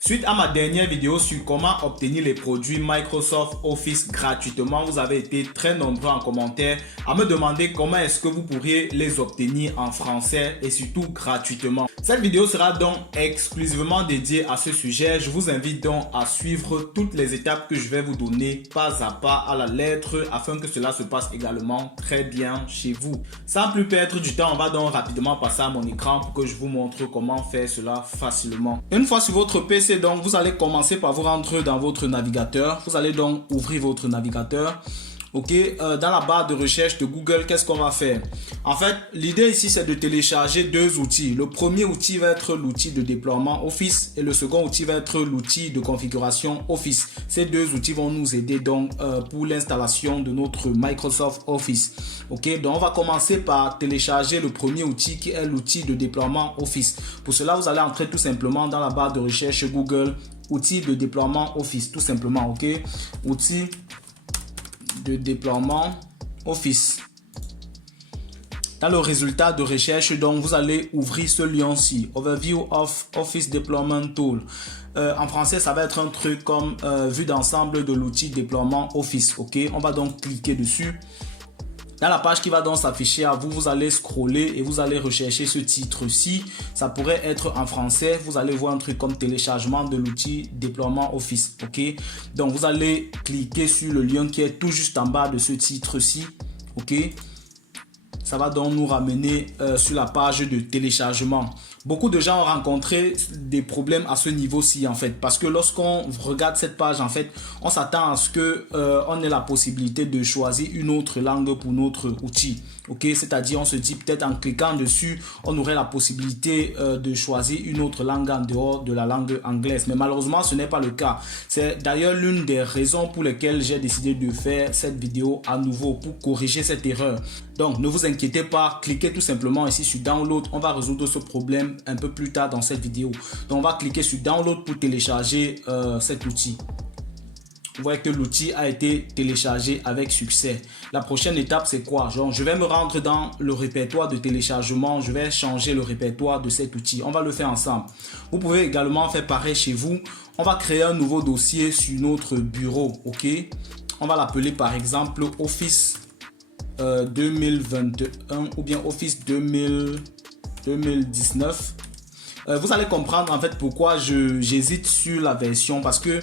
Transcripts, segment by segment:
Suite à ma dernière vidéo sur comment obtenir les produits Microsoft Office gratuitement, vous avez été très nombreux en commentaire à me demander comment est-ce que vous pourriez les obtenir en français et surtout gratuitement. Cette vidéo sera donc exclusivement dédiée à ce sujet. Je vous invite donc à suivre toutes les étapes que je vais vous donner pas à pas à la lettre afin que cela se passe également très bien chez vous. Sans plus perdre du temps, on va donc rapidement passer à mon écran pour que je vous montre comment faire cela facilement. Une fois sur votre PC, donc vous allez commencer par vous rendre dans votre navigateur. Vous allez donc ouvrir votre navigateur. Ok, dans la barre de recherche de Google, qu'est-ce qu'on va faire? En fait, l'idée ici, c'est de télécharger deux outils. Le premier outil va être l'outil de déploiement Office et le second outil va être l'outil de configuration Office. Ces deux outils vont nous aider donc pour l'installation de notre Microsoft Office. Ok, donc on va commencer par télécharger le premier outil qui est l'outil de déploiement Office. Pour cela, vous allez entrer tout simplement dans la barre de recherche Google, outil de déploiement Office, tout simplement. Ok, outil de déploiement Office. Dans le résultat de recherche, donc vous allez ouvrir ce lien-ci, Overview of Office Deployment Tool. En français, ça va être un truc comme vue d'ensemble de l'outil déploiement Office. Ok, on va donc cliquer dessus. Dans la page qui va donc s'afficher à vous, vous allez scroller et vous allez rechercher ce titre-ci. Ça pourrait être en français. Vous allez voir un truc comme téléchargement de l'outil déploiement Office. Ok, donc vous allez cliquer sur le lien qui est tout juste en bas de ce titre-ci. Ok, ça va donc nous ramener sur la page de téléchargement. Beaucoup de gens ont rencontré des problèmes à ce niveau-ci en fait, parce que lorsqu'on regarde cette page en fait, on s'attend à ce que on ait la possibilité de choisir une autre langue pour notre outil. Ok, c'est-à-dire on se dit peut-être en cliquant dessus, on aurait la possibilité de choisir une autre langue en dehors de la langue anglaise. Mais malheureusement, ce n'est pas le cas. C'est d'ailleurs l'une des raisons pour lesquelles j'ai décidé de faire cette vidéo à nouveau pour corriger cette erreur. Donc, ne vous inquiétez pas, cliquez tout simplement ici sur Download. On va résoudre ce problème un peu plus tard dans cette vidéo. Donc, on va cliquer sur Download pour télécharger cet outil. Vous voyez que l'outil a été téléchargé avec succès. La prochaine étape, c'est quoi? Genre, je vais me rendre dans le répertoire de téléchargement. Je vais changer le répertoire de cet outil. On va le faire ensemble. Vous pouvez également faire pareil chez vous. On va créer un nouveau dossier sur notre bureau. Ok, on va l'appeler par exemple Office 2021 ou bien Office 2019. Vous allez comprendre en fait pourquoi j'hésite sur la version, parce que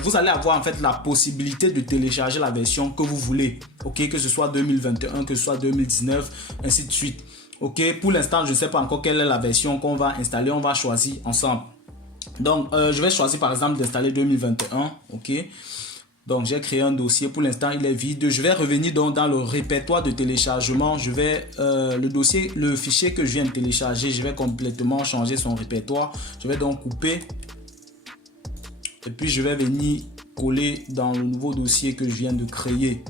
vous allez avoir en fait la possibilité de télécharger la version que vous voulez. Ok, que ce soit 2021, que ce soit 2019, ainsi de suite. Ok, pour l'instant je ne sais pas encore quelle est la version qu'on va installer. On va choisir ensemble. Donc je vais choisir par exemple d'installer 2021. Ok, donc j'ai créé un dossier, pour l'instant il est vide. Je vais revenir donc dans le répertoire de téléchargement. Je vais le fichier que je viens de télécharger, je vais complètement changer son répertoire. Je vais donc couper et puis je vais venir coller dans le nouveau dossier que je viens de créer.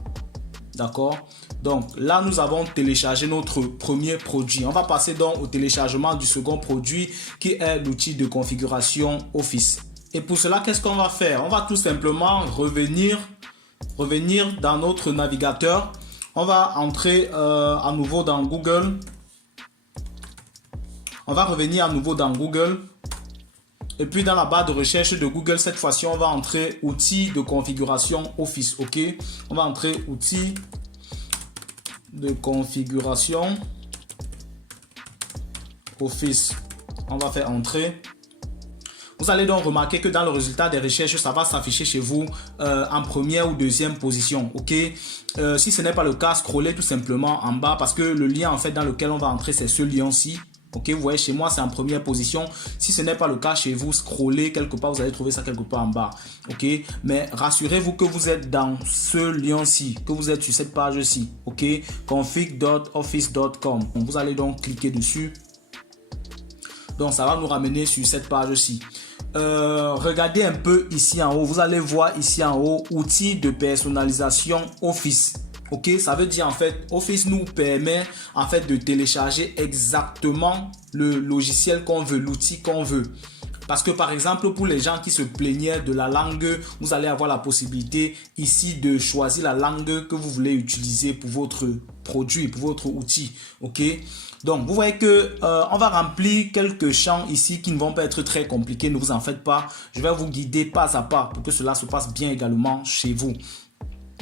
D'accord, donc là nous avons téléchargé notre premier produit. On va passer donc au téléchargement du second produit qui est l'outil de configuration Office. Et pour cela, qu'est-ce qu'on va faire? On va tout simplement revenir dans notre navigateur. On va entrer à nouveau dans Google. On va revenir à nouveau dans Google. Et puis dans la barre de recherche de Google, cette fois-ci, on va entrer outils de configuration Office. Ok, on va entrer outils de configuration Office. On va faire entrer. Vous allez donc remarquer que dans le résultat des recherches, ça va s'afficher chez vous en première ou deuxième position. Ok, si ce n'est pas le cas, scrollez tout simplement en bas, parce que le lien en fait dans lequel on va entrer, c'est ce lien-ci. Ok, vous voyez, chez moi c'est en première position. Si ce n'est pas le cas chez vous, scrollez quelque part, vous allez trouver ça quelque part en bas. Ok, mais rassurez-vous que vous êtes dans ce lien-ci, que vous êtes sur cette page-ci. Ok, config.office.com. Vous allez donc cliquer dessus. Donc ça va nous ramener sur cette page-ci. Regardez un peu ici en haut. Vous allez voir ici en haut, outils de personnalisation Office. Ok, ça veut dire en fait, Office nous permet en fait de télécharger exactement le logiciel qu'on veut, l'outil qu'on veut. Parce que par exemple, pour les gens qui se plaignaient de la langue, vous allez avoir la possibilité ici de choisir la langue que vous voulez utiliser pour votre produit, pour votre outil. Ok? Donc, vous voyez que on va remplir quelques champs ici qui ne vont pas être très compliqués. Ne vous en faites pas. Je vais vous guider pas à pas pour que cela se passe bien également chez vous.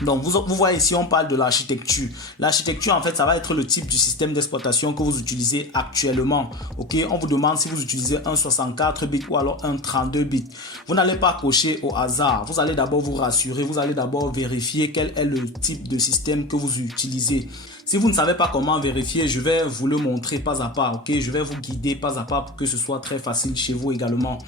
Donc, vous voyez ici, on parle de l'architecture. L'architecture, en fait, ça va être le type du système d'exploitation que vous utilisez actuellement. Ok, on vous demande si vous utilisez un 64 bits ou alors un 32 bits. Vous n'allez pas cocher au hasard. Vous allez d'abord vous rassurer. Vous allez d'abord vérifier quel est le type de système que vous utilisez. Si vous ne savez pas comment vérifier, je vais vous le montrer pas à pas. Ok, je vais vous guider pas à pas pour que ce soit très facile chez vous également.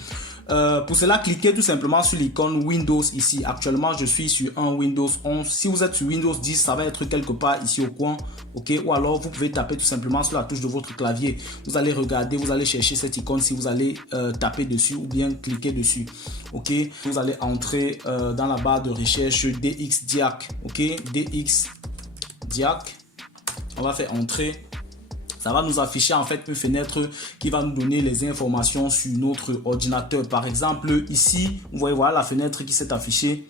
Pour cela, cliquez tout simplement sur l'icône Windows ici. Actuellement, je suis sur un Windows 11. Si vous êtes sur Windows 10, ça va être quelque part ici au coin. Ok, ou alors vous pouvez taper tout simplement sur la touche de votre clavier. Vous allez regarder, vous allez chercher cette icône si vous allez taper dessus ou bien cliquer dessus. Ok, vous allez entrer dans la barre de recherche DXDIAC. Ok, DXDIAC. On va faire entrer. Ça va nous afficher en fait une fenêtre qui va nous donner les informations sur notre ordinateur. Par exemple, ici, vous voyez, voilà la fenêtre qui s'est affichée.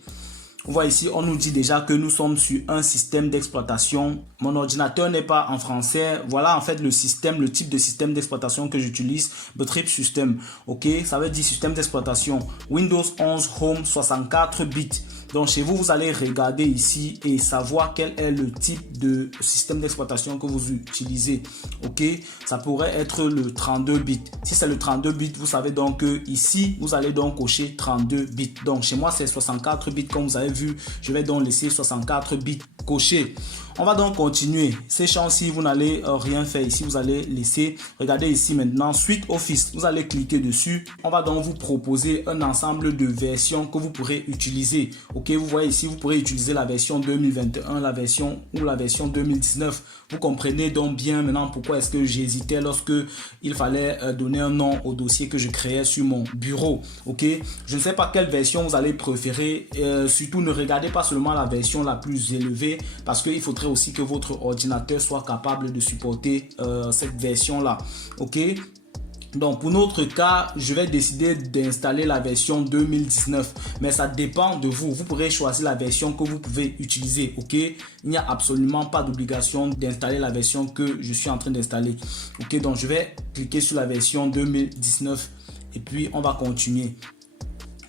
Vous voyez ici, on nous dit déjà que nous sommes sur un système d'exploitation. Mon ordinateur n'est pas en français. Voilà en fait le système, le type de système d'exploitation que j'utilise. Betrieb System. Ok, ça veut dire système d'exploitation. Windows 11 Home 64 bits. Donc chez vous, vous allez regarder ici et savoir quel est le type de système d'exploitation que vous utilisez. Ok, ça pourrait être le 32 bits. Si c'est le 32 bits, vous savez donc que ici, vous allez donc cocher 32 bits. Donc chez moi, c'est 64 bits comme vous avez vu. Je vais donc laisser 64 bits cochés. On va donc continuer. Ces champs-ci, vous n'allez rien faire ici. Vous allez laisser. Regardez ici maintenant, Suite Office. Vous allez cliquer dessus. On va donc vous proposer un ensemble de versions que vous pourrez utiliser. Ok, vous voyez ici, vous pourrez utiliser la version 2021, la version 2019. Vous comprenez donc bien maintenant pourquoi est-ce que j'hésitais lorsque il fallait donner un nom au dossier que je créais sur mon bureau. Ok, je ne sais pas quelle version vous allez préférer. Surtout, ne regardez pas seulement la version la plus élevée parce qu'il faudrait aussi que votre ordinateur soit capable de supporter cette version là. Ok, donc pour notre cas, je vais décider d'installer la version 2019, mais ça dépend de vous. Vous pourrez choisir la version que vous pouvez utiliser. Ok, il n'y a absolument pas d'obligation d'installer la version que je suis en train d'installer. Ok, donc je vais cliquer sur la version 2019 et puis on va continuer.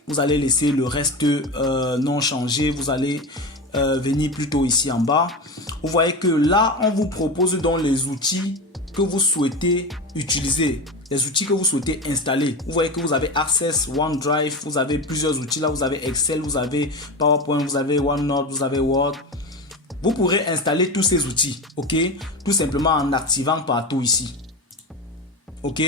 Vous allez laisser le reste non changé. Vous allez venir plutôt ici en bas. Vous voyez que là, on vous propose donc les outils que vous souhaitez utiliser, les outils que vous souhaitez installer. Vous voyez que vous avez Access, OneDrive, vous avez plusieurs outils. Là, vous avez Excel, vous avez PowerPoint, vous avez OneNote, vous avez Word. Vous pourrez installer tous ces outils, ok, tout simplement en activant partout ici. Ok,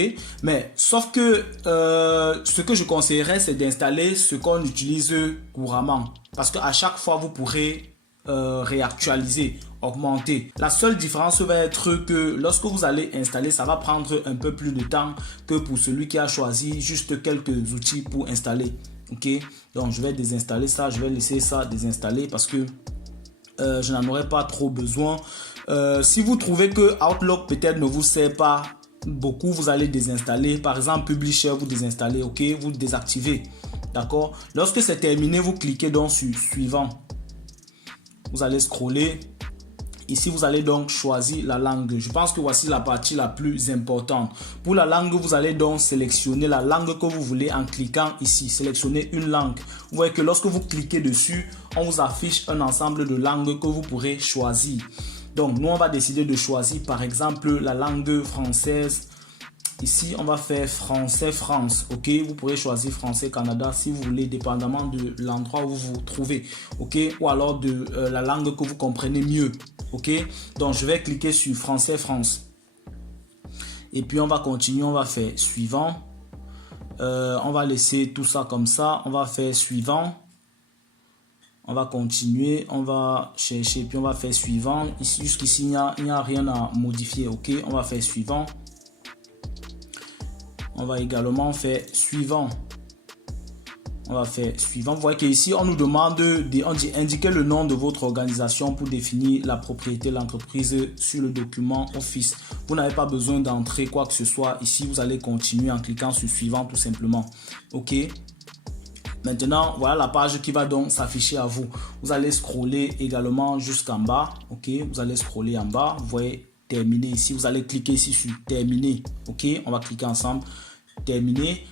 mais sauf que ce que je conseillerais, c'est d'installer ce qu'on utilise couramment, parce qu'à chaque fois vous pourrez réactualiser, augmenter. La seule différence va être que lorsque vous allez installer, ça va prendre un peu plus de temps que pour celui qui a choisi juste quelques outils pour installer. Ok, donc je vais désinstaller ça, je vais laisser ça désinstaller parce que je n'en aurai pas trop besoin. Si vous trouvez que Outlook peut-être ne vous sert pas beaucoup, vous allez désinstaller. Par exemple, Publisher, vous désinstallez, ok, vous désactivez. D'accord. Lorsque c'est terminé, vous cliquez donc sur Suivant. Vous allez scroller. Ici, vous allez donc choisir la langue. Je pense que voici la partie la plus importante. Pour la langue, vous allez donc sélectionner la langue que vous voulez en cliquant ici. Sélectionnez une langue. Vous voyez que lorsque vous cliquez dessus, on vous affiche un ensemble de langues que vous pourrez choisir. Donc, nous, on va décider de choisir, par exemple, la langue française. Ici, on va faire français France. Ok, vous pourrez choisir français Canada si vous voulez, dépendamment de l'endroit où vous vous trouvez. Ok, ou alors de la langue que vous comprenez mieux. Ok, donc je vais cliquer sur français France. Et puis, on va continuer. On va faire suivant. On va laisser tout ça comme ça. On va faire suivant. On va continuer, on va chercher, puis on va faire suivant. Ici, jusqu'ici, il n'y a rien à modifier. Ok, on va faire suivant. On va également faire suivant. On va faire suivant. Vous voyez qu'ici, on nous demande d'indiquer le nom de votre organisation pour définir la propriété de l'entreprise sur le document Office. Vous n'avez pas besoin d'entrer quoi que ce soit. Ici, vous allez continuer en cliquant sur suivant tout simplement. OK. Maintenant, voilà la page qui va donc s'afficher à vous. Vous allez scroller également jusqu'en bas. OK. Vous allez scroller en bas. Vous voyez terminer ici. Vous allez cliquer ici sur terminer. OK. On va cliquer ensemble. Terminer.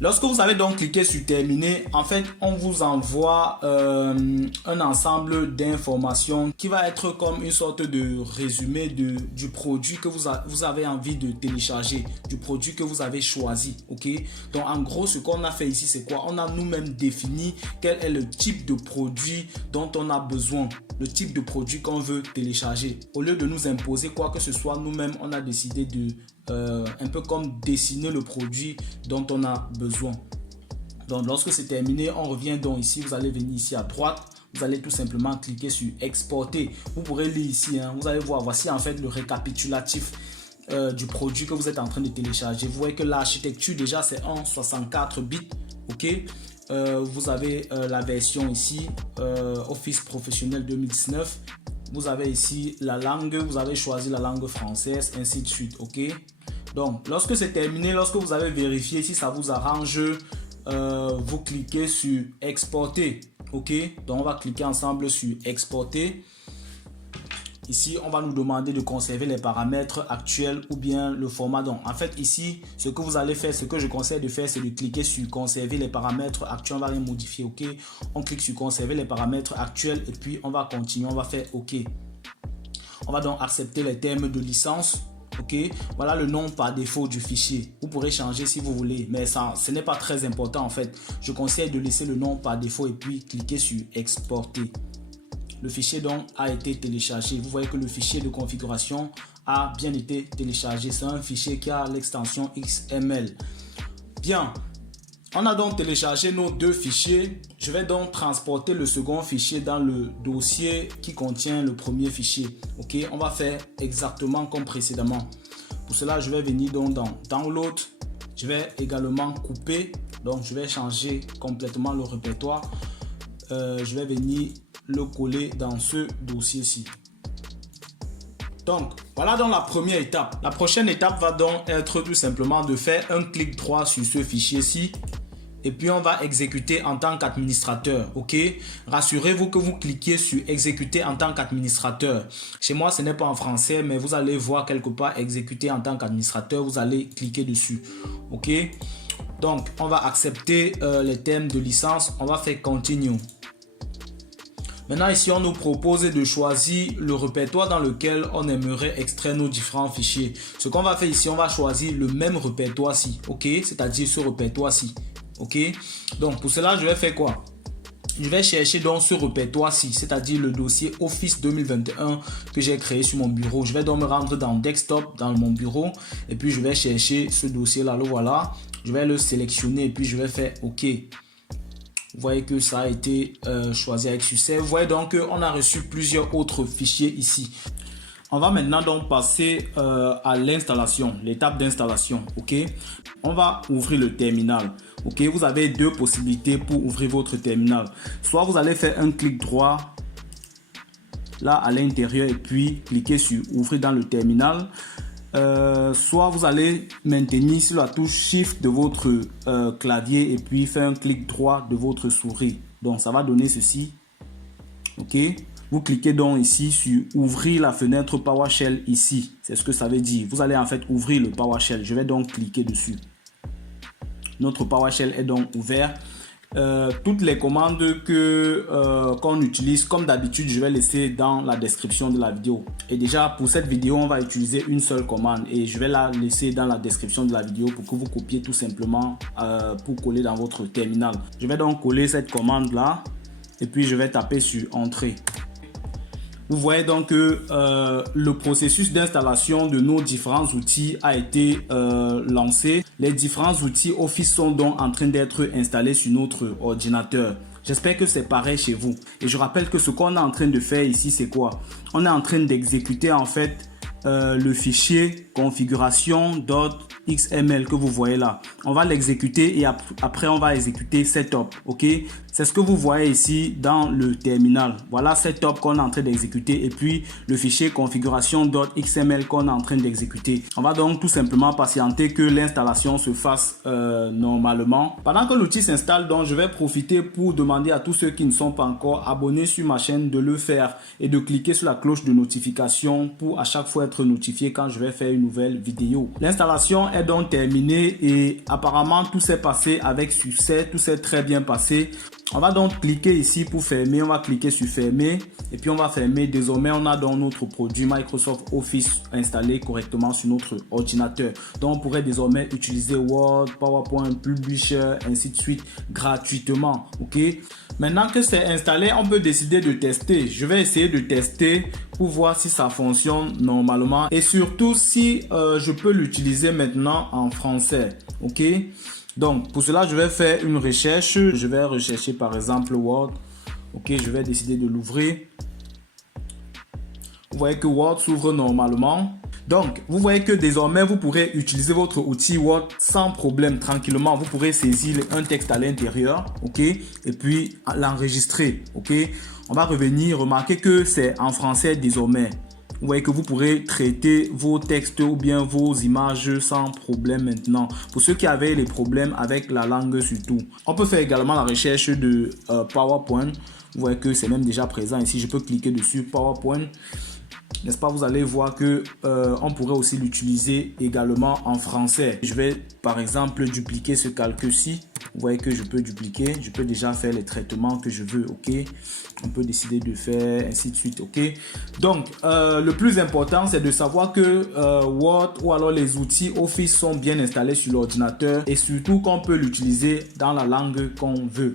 Lorsque vous avez donc cliqué sur terminer, en fait, on vous envoie un ensemble d'informations qui va être comme une sorte de résumé du produit que vous avez envie de télécharger, du produit que vous avez choisi. OK? Donc, en gros, ce qu'on a fait ici, c'est quoi? On a nous-mêmes défini quel est le type de produit dont on a besoin, le type de produit qu'on veut télécharger. Au lieu de nous imposer quoi que ce soit, nous-mêmes, on a décidé de un peu comme dessiner le produit dont on a besoin. Donc lorsque c'est terminé, on revient donc ici, vous allez venir ici à droite, vous allez tout simplement cliquer sur exporter. Vous pourrez lire ici, vous allez voir, voici en fait le récapitulatif du produit que vous êtes en train de télécharger. Vous voyez que l'architecture déjà c'est en 64 bits. OK. Vous avez la version ici Office Professionnel 2019. Vous avez ici la langue, vous avez choisi la langue française, ainsi de suite. OK. Donc, lorsque c'est terminé, lorsque vous avez vérifié si ça vous arrange, vous cliquez sur exporter. OK. Donc, on va cliquer ensemble sur exporter. Ici, on va nous demander de conserver les paramètres actuels ou bien le format. Donc, en fait, ici, ce que vous allez faire, ce que je conseille de faire, c'est de cliquer sur conserver les paramètres actuels. On va les modifier. OK. On clique sur conserver les paramètres actuels et puis on va continuer. On va faire OK. On va donc accepter les termes de licence. OK. Voilà le nom par défaut du fichier. Vous pourrez changer si vous voulez, mais ça, ce n'est pas très important en fait. Je conseille de laisser le nom par défaut et puis cliquer sur exporter. Le fichier donc a été téléchargé. Vous voyez que le fichier de configuration a bien été téléchargé. C'est un fichier qui a l'extension XML. Bien. On a donc téléchargé nos deux fichiers. Je vais donc transporter le second fichier dans le dossier qui contient le premier fichier. OK, on va faire exactement comme précédemment. Pour cela, je vais venir donc dans Download. Je vais également couper. Donc, je vais changer complètement le répertoire. Je vais venir le coller dans ce dossier-ci. Donc, voilà donc la première étape. La prochaine étape va donc être tout simplement de faire un clic droit sur ce fichier-ci. Et puis, on va exécuter en tant qu'administrateur. OK? Rassurez-vous que vous cliquez sur exécuter en tant qu'administrateur. Chez moi, ce n'est pas en français, mais vous allez voir quelque part exécuter en tant qu'administrateur. Vous allez cliquer dessus. OK? Donc, on va accepter les termes de licence. On va faire continue. Maintenant, ici, on nous propose de choisir le répertoire dans lequel on aimerait extraire nos différents fichiers. Ce qu'on va faire ici, on va choisir le même répertoire-ci. OK? C'est-à-dire ce répertoire-ci. OK? Donc, pour cela, je vais faire quoi? Je vais chercher donc ce répertoire-ci, c'est-à-dire le dossier Office 2021 que j'ai créé sur mon bureau. Je vais donc me rendre dans Desktop, dans mon bureau. Et puis, je vais chercher ce dossier-là. Le voilà. Je vais le sélectionner et puis je vais faire OK. Vous voyez que ça a été choisi avec succès. Vous voyez donc qu'on a reçu plusieurs autres fichiers ici. On va maintenant donc passer à l'installation, l'étape d'installation. OK. On va ouvrir le terminal. OK. Vous avez deux possibilités pour ouvrir votre terminal. Soit vous allez faire un clic droit là à l'intérieur et puis cliquer sur ouvrir dans le terminal. Soit vous allez maintenir sur la touche Shift de votre clavier et puis faire un clic droit de votre souris. Donc ça va donner ceci. OK. Vous cliquez donc ici sur ouvrir la fenêtre PowerShell ici. C'est ce que ça veut dire. Vous allez en fait ouvrir le PowerShell. Je vais donc cliquer dessus. Notre PowerShell est donc ouvert. Toutes les commandes qu'on utilise, comme d'habitude, je vais laisser dans la description de la vidéo. Et déjà, pour cette vidéo, on va utiliser une seule commande et je vais la laisser dans la description de la vidéo pour que vous copiez tout simplement pour coller dans votre terminal. Je vais donc coller cette commande là et puis je vais taper sur Entrée. Vous voyez donc que le processus d'installation de nos différents outils a été lancé. Les différents outils Office sont donc en train d'être installés sur notre ordinateur. J'espère que c'est pareil chez vous. Et je rappelle que ce qu'on est en train de faire ici, c'est quoi? On est en train d'exécuter en fait le fichier configuration.xml que vous voyez là. On va l'exécuter et après on va exécuter setup. Ok, c'est ce que vous voyez ici dans le terminal. Voilà setup qu'on est en train d'exécuter et puis le fichier configuration.xml qu'on est en train d'exécuter. On va donc tout simplement patienter que l'installation se fasse normalement. Pendant que l'outil s'installe, donc je vais profiter pour demander à tous ceux qui ne sont pas encore abonnés sur ma chaîne de le faire et de cliquer sur la cloche de notification pour à chaque fois être notifié quand je vais faire une nouvelle vidéo. L'installation est donc terminée et apparemment tout s'est passé avec succès, tout s'est très bien passé. On va donc cliquer ici pour fermer, on va cliquer sur fermer et puis on va fermer. Désormais, on a donc notre produit Microsoft Office installé correctement sur notre ordinateur. Donc, on pourrait désormais utiliser Word, PowerPoint, Publisher, ainsi de suite gratuitement. Ok. Maintenant que c'est installé, on peut décider de tester. Je vais essayer de tester pour voir si ça fonctionne normalement et surtout si je peux l'utiliser maintenant en français. Ok. Donc, pour cela, je vais faire une recherche. Je vais rechercher par exemple Word. Ok, je vais décider de l'ouvrir. Vous voyez que Word s'ouvre normalement. Donc, vous voyez que désormais, vous pourrez utiliser votre outil Word sans problème, tranquillement. Vous pourrez saisir un texte à l'intérieur, ok, et puis l'enregistrer, ok. On va revenir, remarquer que c'est en français désormais. Vous voyez que vous pourrez traiter vos textes ou bien vos images sans problème maintenant. Pour ceux qui avaient les problèmes avec la langue surtout. On peut faire également la recherche de PowerPoint. Vous voyez que c'est même déjà présent ici. Je peux cliquer dessus PowerPoint. N'est-ce pas, vous allez voir que on pourrait aussi l'utiliser également en français. Je vais par exemple dupliquer ce calque-ci. Vous voyez que je peux dupliquer, je peux déjà faire les traitements que je veux, ok. On peut décider de faire ainsi de suite, ok. Donc, le plus important, c'est de savoir que Word ou alors les outils Office sont bien installés sur l'ordinateur et surtout qu'on peut l'utiliser dans la langue qu'on veut.